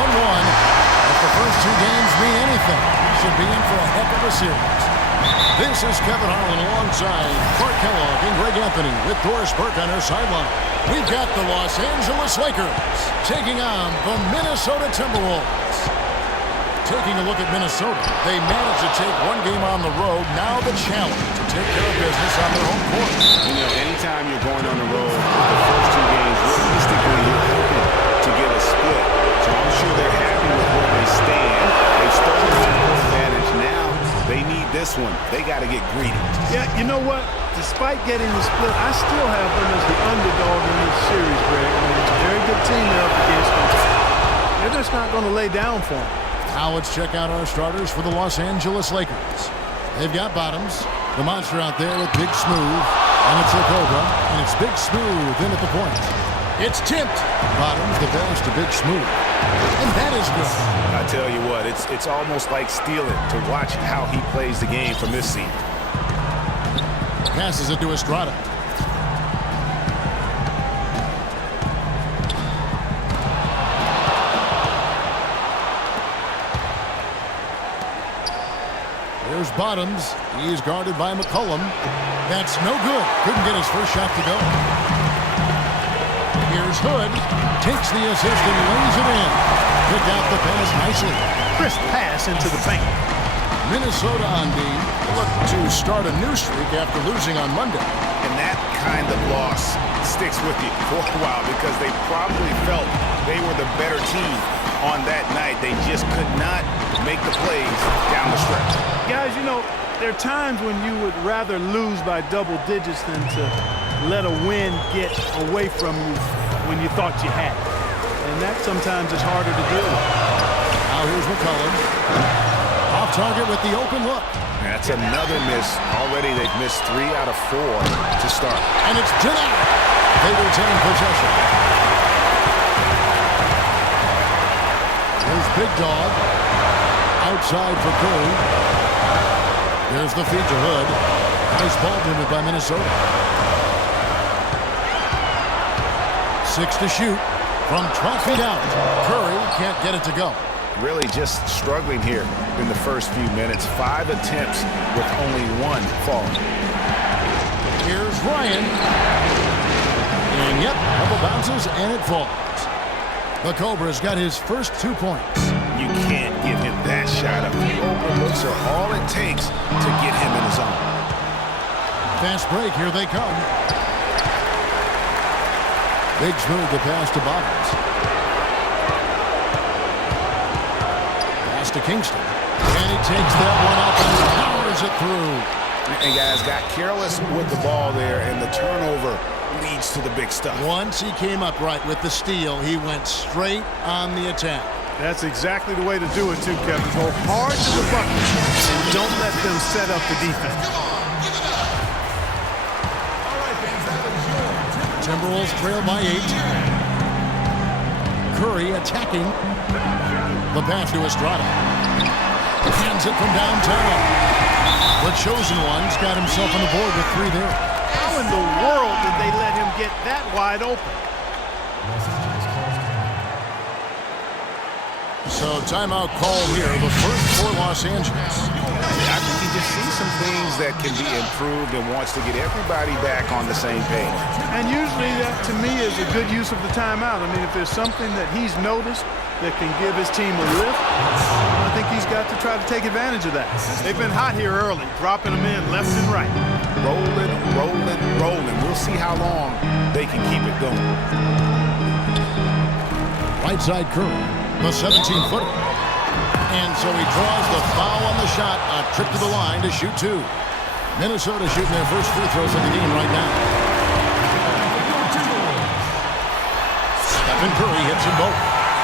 1-1. If the first two games mean anything, he should be in for a heck of a series. This is Kevin Harlan alongside Clark Kellogg and Greg Anthony with Doris Burke on her sideline. We've got the Los Angeles Lakers taking on the Minnesota Timberwolves. Taking a look at Minnesota, they managed to take one game on the road. Now the challenge to take care of business on their home court. You know, anytime you're going on the road with the first two games, realistically, you're hoping to get a split. So I'm sure they're happy with where they stand. They've stolen home court advantage. Now they need this one. They got to get greedy. Yeah, you know what? Despite getting the split, I still have them as the underdog in this series, Greg. I mean, it's a very good team they're up against them. They're just not going to lay down for them. Now let's check out our starters for the Los Angeles Lakers. They've got Bottoms, the monster out there with Big Smooth, and it's the Cobra, and it's Big Smooth in at the point. It's tipped. Bottoms the pass to Big Smooth, and that is good. I tell you what, it's almost like stealing to watch how he plays the game from this seat. Passes it to Estrada. Here's Bottoms. He's guarded by McCollum. That's no good. Couldn't get his first shot to go. Here's Hood. Takes the assist and lays it in. Picked out the pass nicely. Crisp pass into the paint. Minnesota on D. Look to start a new streak after losing on Monday. And that kind of loss sticks with you for a while because they probably felt they were the better team on that night. They just could not make the plays down the stretch. Guys, you know, there are times when you would rather lose by double digits than to let a win get away from you when you thought you had it. And that sometimes is harder to do. Now here's McCollum. Off target with the open look. That's another miss. Already they've missed 3 out of 4 to start. And it's denied. They retain possession. There's Big Dog. Outside for Curry. There's the feed to Hood. Nice ball movement by Minnesota. 6 to shoot. From 12 feet out. Curry can't get it to go. Really just struggling here in the first few minutes. 5 attempts with only 1 falling. Here's Ryan. And yep, couple bounces and it falls. The Cobra's got his first 2 points. You can't give him that shot. A few open looks are all it takes to get him in the zone. Fast break, here they come. Big Smooth the pass to Bottoms. Pass to Kingston. And he takes that one up and powers it through. And guys got careless with the ball there, and the turnover leads to the big stuff. Once he came up right with the steal, he went straight on the attack. That's exactly the way to do it, too, Kevin. Go hard to the bucket and don't let them set up the defense. Timberwolves trail by 8. Curry attacking. The pass to Estrada. Hands it from downtown. The chosen one's got himself on the board with 3 there. How in the world did they let him get that wide open? So timeout call here, the first for Los Angeles. I think you just see some things that can be improved and wants to get everybody back on the same page. And usually that, to me, is a good use of the timeout. I mean, if there's something that he's noticed that can give his team a lift, I think he's got to try to take advantage of that. They've been hot here early, dropping them in left and right. Rolling, rolling, rolling. We'll see how long they can keep it going. Right side Curry, the 17-footer. And so he draws the foul on the shot, a trip to the line to shoot 2. Minnesota shooting their first free throws of the game right now. Stephen Curry hits them both.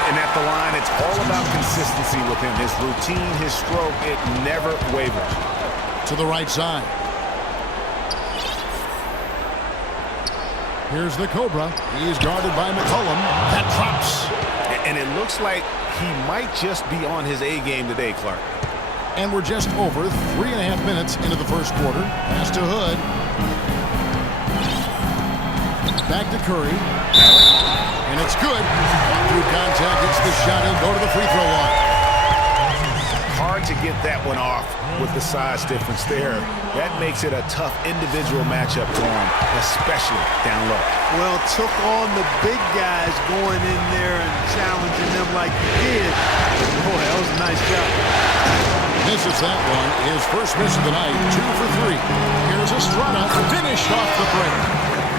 And at the line, it's all about consistency with him. His routine, his stroke, it never wavers. To the right side. Here's the Cobra. He is guarded by McCollum. That drops. And it looks like he might just be on his A game today, Clark. And we're just over 3.5 minutes into the first quarter. Pass to Hood. Back to Curry. And it's good. Through contact, it's the shot. He'll go to the free throw line. Hard to get that one off with the size difference there. That makes it a tough individual matchup for him, especially down low. Well, took on the big guys going in there and challenging them like he did. Boy, that was a nice job. Misses that one. His first miss of the night, 2 for 3. Here's Estrada, finished off the break.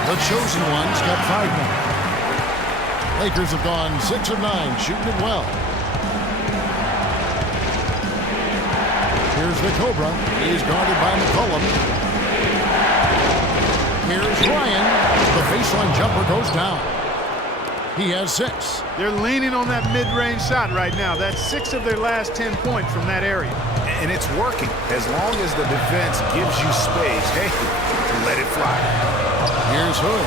The chosen ones got 5 now. Lakers have gone 6 of 9, shooting it well. Here's the Cobra. He's guarded by McCollum. Here's Ryan. The baseline jumper goes down. He has 6. They're leaning on that mid-range shot right now. That's 6 of their last 10 points from that area. And it's working. As long as the defense gives you space, hey, let it fly. Here's Hood.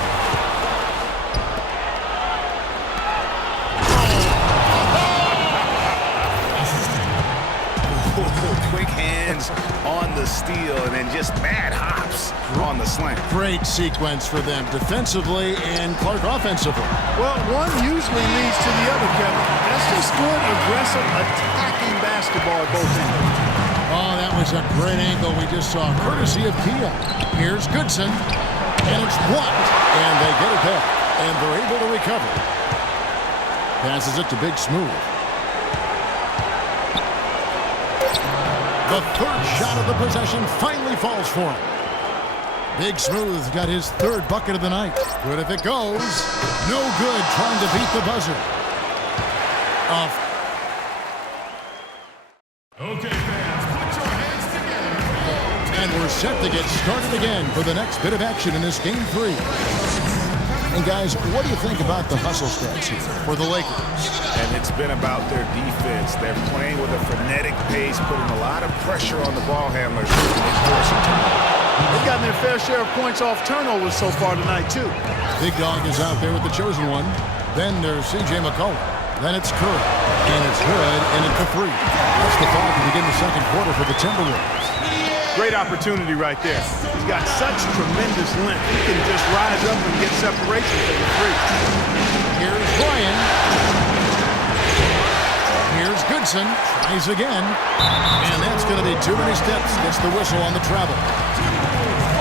Quick hands on the steal and then just mad hops on the slant. Great sequence for them defensively and Clark offensively. Well, one usually leads to the other, Kevin. That's just good, aggressive, attacking basketball at both ends. Oh, that was a great angle we just saw, courtesy of Kia. Here's Goodson, and it's blocked, and they get it back, and they're able to recover. Passes it to Big Smooth. The third shot of the possession finally falls for him. Big Smooth got his 3rd bucket of the night. Good if it goes. No good trying to beat the buzzer. Okay, fans, put your hands together. And we're set to get started again for the next bit of action in this Game 3. And guys, what do you think about the hustle stretch here for the Lakers? And it's been about their defense. They're playing with a frenetic pace, putting a lot of pressure on the ball handlers. They've gotten their fair share of points off turnovers so far tonight, too. Big Dog is out there with the chosen one. Then there's C.J. McCollum. Then it's Curry. And it's Hood, and it's the 3. That's the foul to begin the second quarter for the Timberwolves. Great opportunity right there. He's got such tremendous length. He can just rise up and get separation for the 3. Here's Ryan. Here's Goodson. Tries again. And that's going to be too many steps. Gets the whistle on the travel.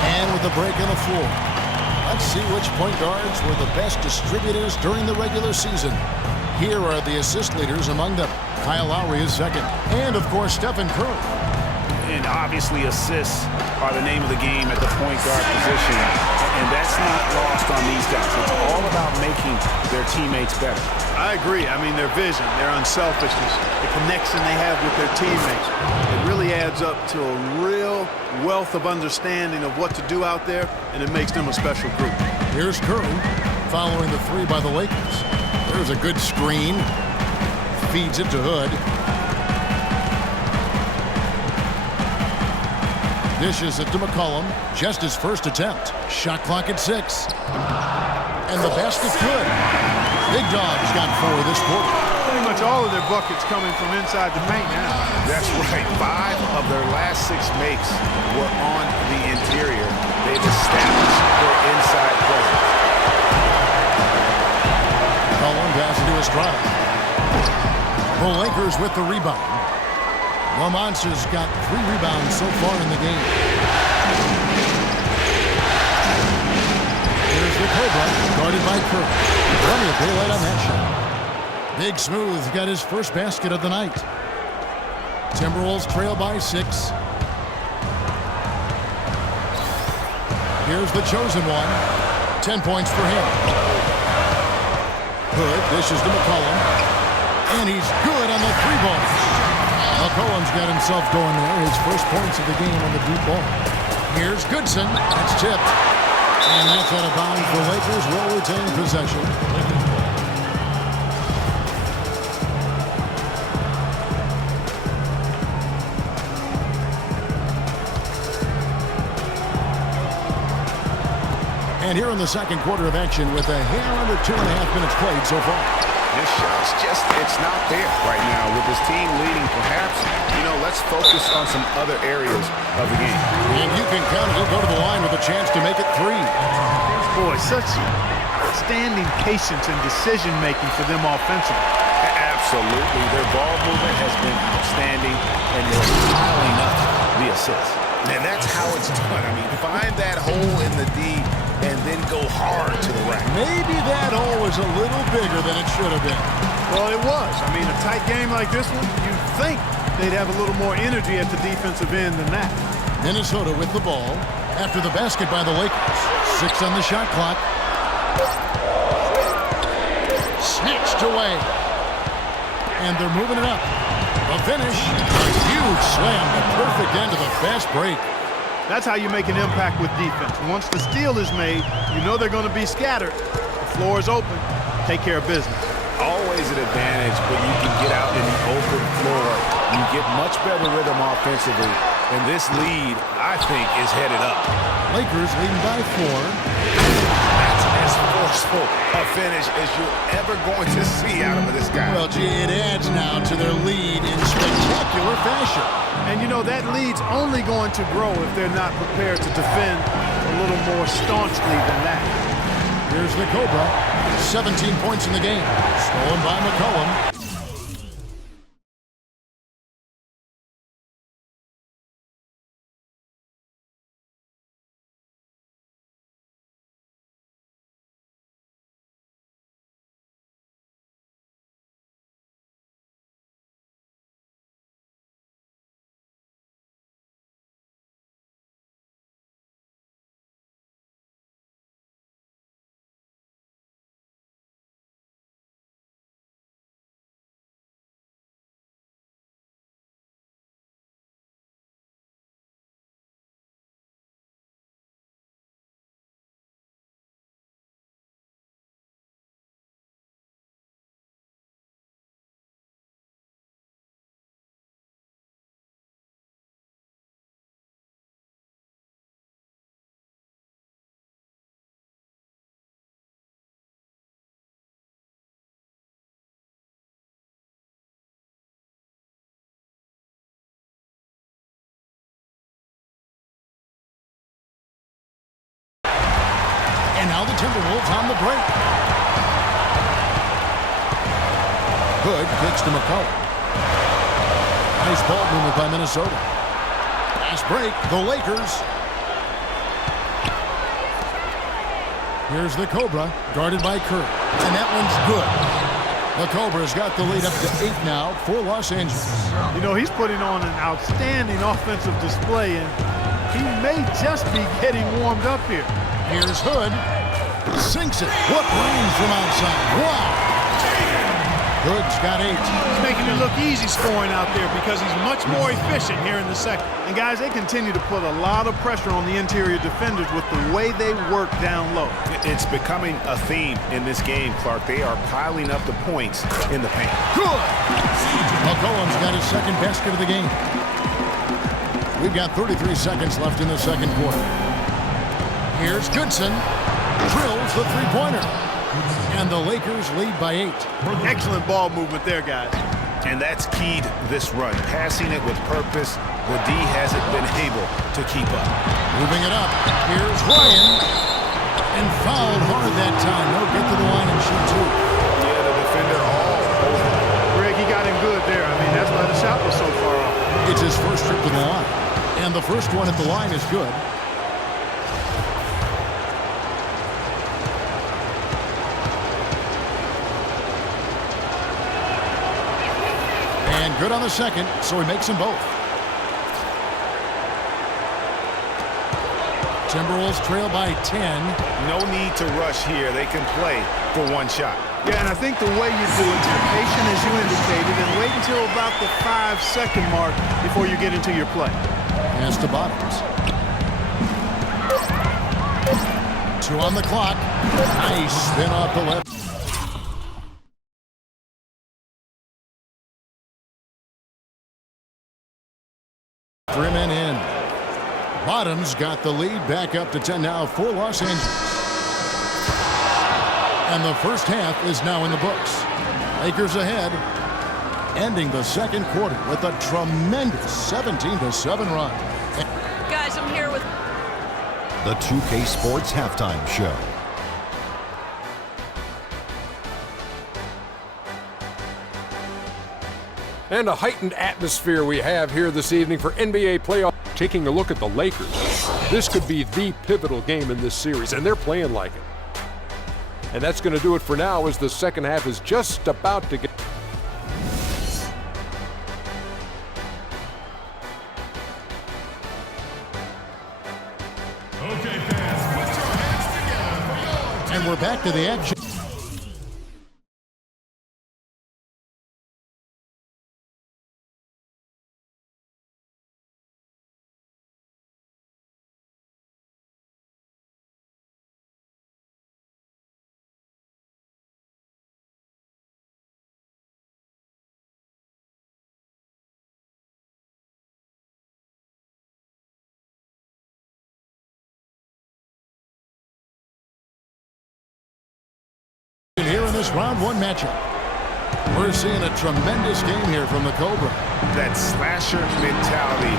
And with the break on the floor. Let's see which point guards were the best distributors during the regular season. Here are the assist leaders among them. Kyle Lowry is second. And, of course, Stephen Curry. And obviously assists are the name of the game at the point guard position. And that's not lost on these guys. It's all about making their teammates better. I agree. I mean, their vision, their unselfishness, the connection they have with their teammates. It really adds up to a real wealth of understanding of what to do out there, and it makes them a special group. Here's Curry following the 3 by the Lakers. There's a good screen. Feeds it to Hood. Dishes it to McCollum. Just his first attempt. Shot clock at 6. And the basket good. Big Dog's got 4 this quarter. Pretty much all of their buckets coming from inside the paint now. That's right. 5 of their last 6 makes were on the interior. They've established their inside presence. McCollum passes to Estrada. The Lakers with the rebound. The Monsters got 3 rebounds so far in the game. Here's the Cobra, guarded by Curry. Plenty of daylight on that shot. Big Smooth got his first basket of the night. Timberwolves trail by 6. Here's the chosen one. 10 points for him. Hood dishes to McCollum. And he's good on the 3-ball. McCollum's got himself going there. His first points of the game on the deep ball. Here's Goodson. That's tipped. And that's out of bounds. The Lakers will retain possession. And here in the second quarter of action with a hair under 2.5 minutes played so far. This shot's just, it's not there right now. With his team leading, perhaps, let's focus on some other areas of the game. And you can count he'll go to the line with a chance to make it 3. Boy, such outstanding patience and decision-making for them offensively. Absolutely. Their ball movement has been outstanding, and they're piling up the assists. And that's how it's done. I mean, find that hole in the D and then go hard to the rack. Maybe that hole was a little bigger than it should have been. Well, it was. I mean, a tight game like this one, you'd think they'd have a little more energy at the defensive end than that. Minnesota with the ball after the basket by the Lakers. 6 on the shot clock. Snatched away. And they're moving it up. The finish. A huge slam. The perfect end of the fast break. That's how you make an impact with defense. Once the steal is made, you know they're going to be scattered. The floor is open. Take care of business. Always an advantage when you can get out in the open floor. You get much better rhythm offensively. And this lead, I think, is headed up. Lakers leading by 4. That's as forceful a finish as you're ever going to see out of this guy. Well, gee, it adds now to their lead in spectacular fashion. And, you know, that lead's only going to grow if they're not prepared to defend a little more staunchly than that. Here's the Cobra. 17 points in the game. Stolen by McCollum. And now the Timberwolves on the break. Hood kicks to McCollum. Nice ball movement by Minnesota. Fast break, the Lakers. Here's the Cobra, guarded by Kerr. And that one's good. The Cobra's got the lead up to 8 now for Los Angeles. You know, he's putting on an outstanding offensive display, and he may just be getting warmed up here. Here's Hood. Sinks it. What range from outside. Wow. Hood's got 8. He's making it look easy scoring out there because he's much more efficient here in the second. And, guys, they continue to put a lot of pressure on the interior defenders with the way they work down low. It's becoming a theme in this game, Clark. They are piling up the points in the paint. Good. McCollum's got his second basket of the game. We've got 33 seconds left in the second quarter. Here's Goodson. Drills the three-pointer. And the Lakers lead by 8. Excellent ball movement there, guys. And that's keyed this run. Passing it with purpose. The D hasn't been able to keep up. Moving it up. Here's Ryan. And fouled hard that time. No, get to the line and shoot 2. Yeah, the defender all over. Greg, he got him good there. I mean, that's why the shot was so far off. It's his first trip to the line. And the first one at the line is good. And good on the second, so he makes them both. Timberwolves trail by 10. No need to rush here. They can play for one shot. Yeah, and I think the way you do it, be patient as you indicated, and wait until about the 5-second mark before you get into your play. Pass to Bottoms. 2 on the clock. Nice spin off the left. Three men in. Bottoms got the lead back up to 10 now for Los Angeles. And the first half is now in the books. Lakers ahead, ending the second quarter with a tremendous 17-7 run. Guys, I'm here with The 2K Sports Halftime Show. And a heightened atmosphere we have here this evening for NBA playoff. Taking a look at the Lakers. This could be the pivotal game in this series, and they're playing like it. And that's going to do it for now as the second half is just about to get... Okay, fans, put your hands together for your... And we're back to the action. Here in this round one matchup, we're seeing a tremendous game here from the Cobra. That slasher mentality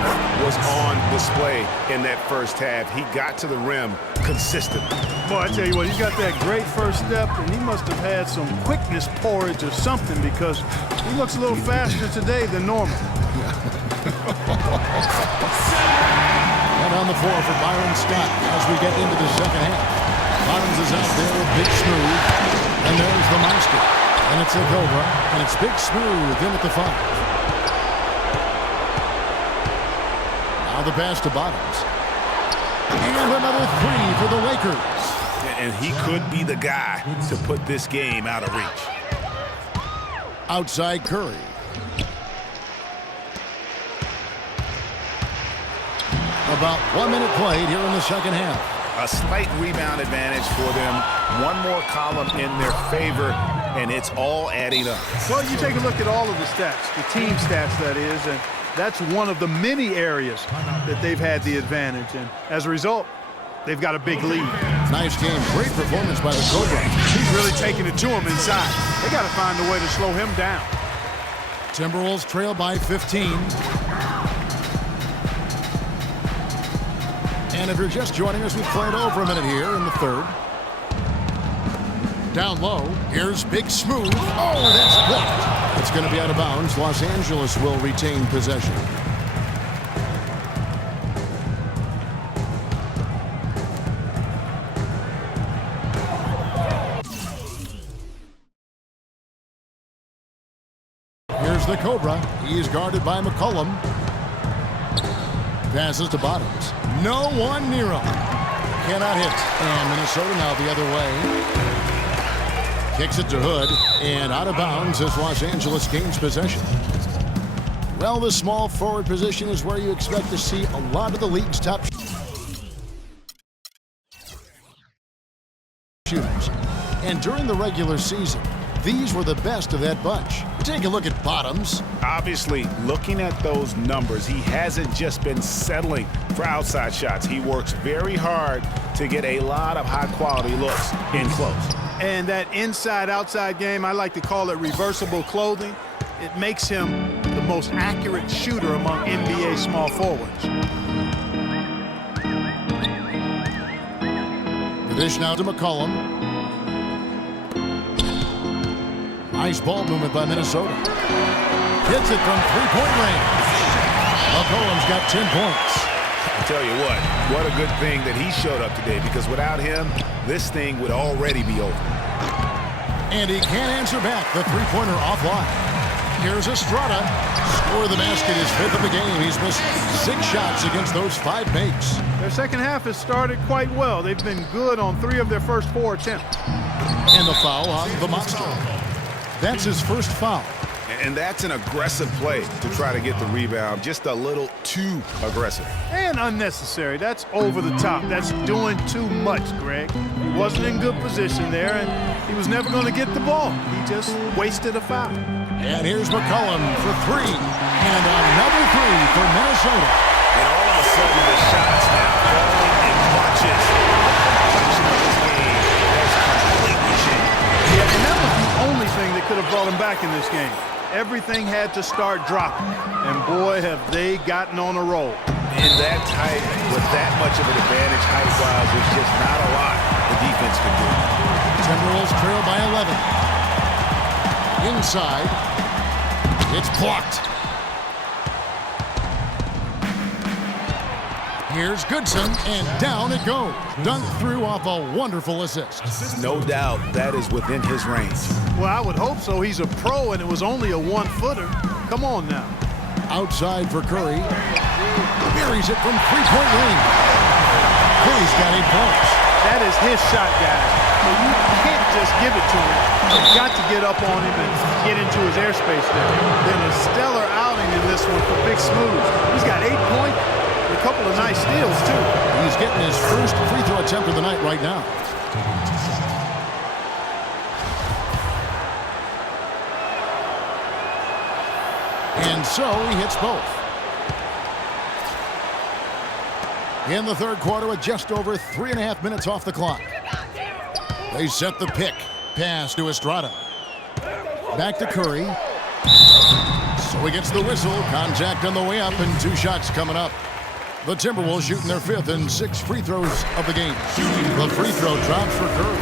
was on display in that first half. He got to the rim consistently. Boy, I tell you what, he's got that great first step, and he must have had some quickness porridge or something because he looks a little faster today than normal. And on the floor for Byron Scott as we get into the second half. Barnes is out there with Big Smooth. And there's the monster. And it's a Cobra. And it's Big Smooth in at the 5. Now the pass to Bottoms. And another 3 for the Lakers. And he could be the guy to put this game out of reach. Outside Curry. About 1 minute played here in the second half. A slight rebound advantage for them. One more column in their favor, and it's all adding up. Well, you take a look at all of the stats, the team stats, that is, and that's one of the many areas that they've had the advantage. And as a result, they've got a big lead. Nice game. Great performance by the Cobra. He's really taking it to him inside. They got to find a way to slow him down. Timberwolves trail by 15. And if you're just joining us, we've played over a minute here in the third. Down low, here's Big Smooth. Oh, that's blocked. It's going to be out of bounds. Los Angeles will retain possession. Here's the Cobra. He is guarded by McCollum. Passes to Bottoms. No one near him. Cannot hit. And Minnesota now the other way. Kicks it to Hood. And out of bounds as Los Angeles gains possession. Well, the small forward position is where you expect to see a lot of the league's top shooters. And during the regular season, these were the best of that bunch. Take a look at Bottoms. Obviously, looking at those numbers, he hasn't just been settling for outside shots. He works very hard to get a lot of high-quality looks in close. And that inside-outside game, I like to call it reversible clothing. It makes him the most accurate shooter among NBA small forwards. The dish now to McCollum. Nice ball movement by Minnesota. Hits it from three-point range. McCollum's got 10 points. I tell you what a good thing that he showed up today, because without him, this thing would already be over. And he can't answer back. The three-pointer offline. Here's Estrada. Score the basket, his 5th of the game. He's missed 6 shots against those 5 makes. Their second half has started quite well. They've been good on 3 of their first 4 attempts. And the foul on the monster. That's his first foul. And that's an aggressive play to try to get the rebound. Just a little too aggressive. And unnecessary. That's over the top. That's doing too much, Greg. He wasn't in good position there, and he was never going to get the ball. He just wasted a foul. And here's McCollum for 3. And another 3 for Minnesota. And all of a sudden, the shots now falling in bunches. The complexion of this game has completely changed. Yeah, and that was the only thing that could have brought him back in this game. Everything had to start dropping. And boy, have they gotten on a roll. In that tight, with that much of an advantage height-wise, there's just not a lot the defense can do. Timberwolves trail by 11. Inside. It's blocked. Here's Goodson, and down it goes. Dunked through off a wonderful assist. No doubt that is within his range. Well, I would hope so. He's a pro, and it was only a one-footer. Come on now. Outside for Curry. Buries it from three-point range. Curry's got 8 points. That is his shot, guys. Well, you can't just give it to him. You've got to get up on him and get into his airspace there. Then a stellar outing in this one for Big Smooth. He's got 8 points. A couple of nice steals, too. He's getting his first free throw attempt of the night right now. And so he hits both. In the third quarter with just over 3.5 minutes off the clock. They set the pick. Pass to Estrada. Back to Curry. So he gets the whistle. Contact on the way up and 2 shots coming up. The Timberwolves shooting their 5th and 6 free throws of the game. The free throw drops for Curry.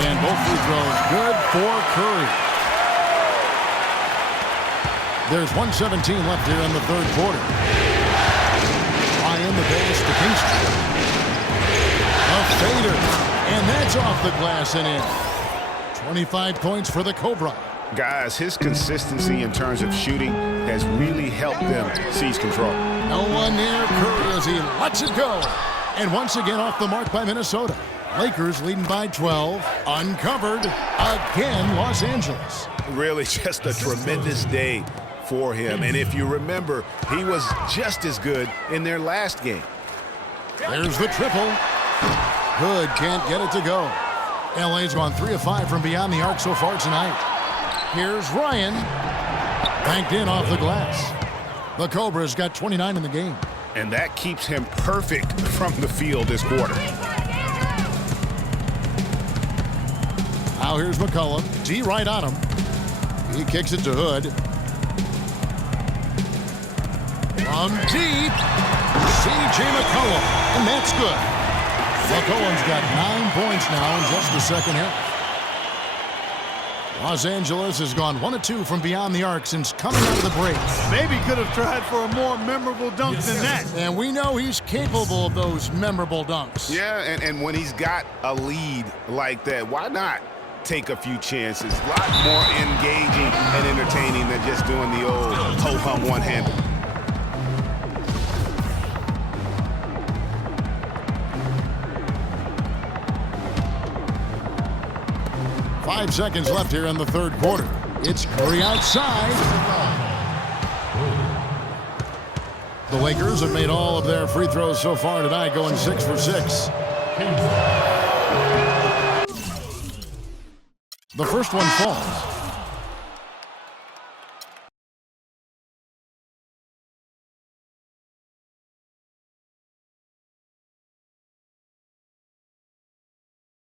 And both free throws good for Curry. There's 1:17 left here in the third quarter. Ryan the base to Kingston. A fader. And that's off the glass and in. 25 points for the Cobra. Guys, his consistency in terms of shooting has really helped them seize control. No one near Curry as he lets it go. And once again off the mark by Minnesota. Lakers leading by 12. Uncovered again, Los Angeles. Really just a tremendous day for him. And if you remember, he was just as good in their last game. There's the triple. Hood can't get it to go. LA's gone 3 of 5 from beyond the arc so far tonight. Here's Ryan. Banked in off the glass. The Cobra's got 29 in the game. And that keeps him perfect from the field this quarter. Now here's McCollum. D right on him. He kicks it to Hood. From deep, C.J. McCollum. And that's good. McCollum's got 9 points now in just the second half. Los Angeles has gone 1 of 2 from beyond the arc since coming out of the break. Maybe could have tried for a more memorable dunk than that. And we know he's capable of those memorable dunks. Yeah, and when he's got a lead like that, why not take a few chances? A lot more engaging and entertaining than just doing the old ho-hum one-hander. Five seconds left here in the third quarter. It's Curry outside. The Lakers have made all of their free throws so far tonight, going 6 for 6. The first one falls.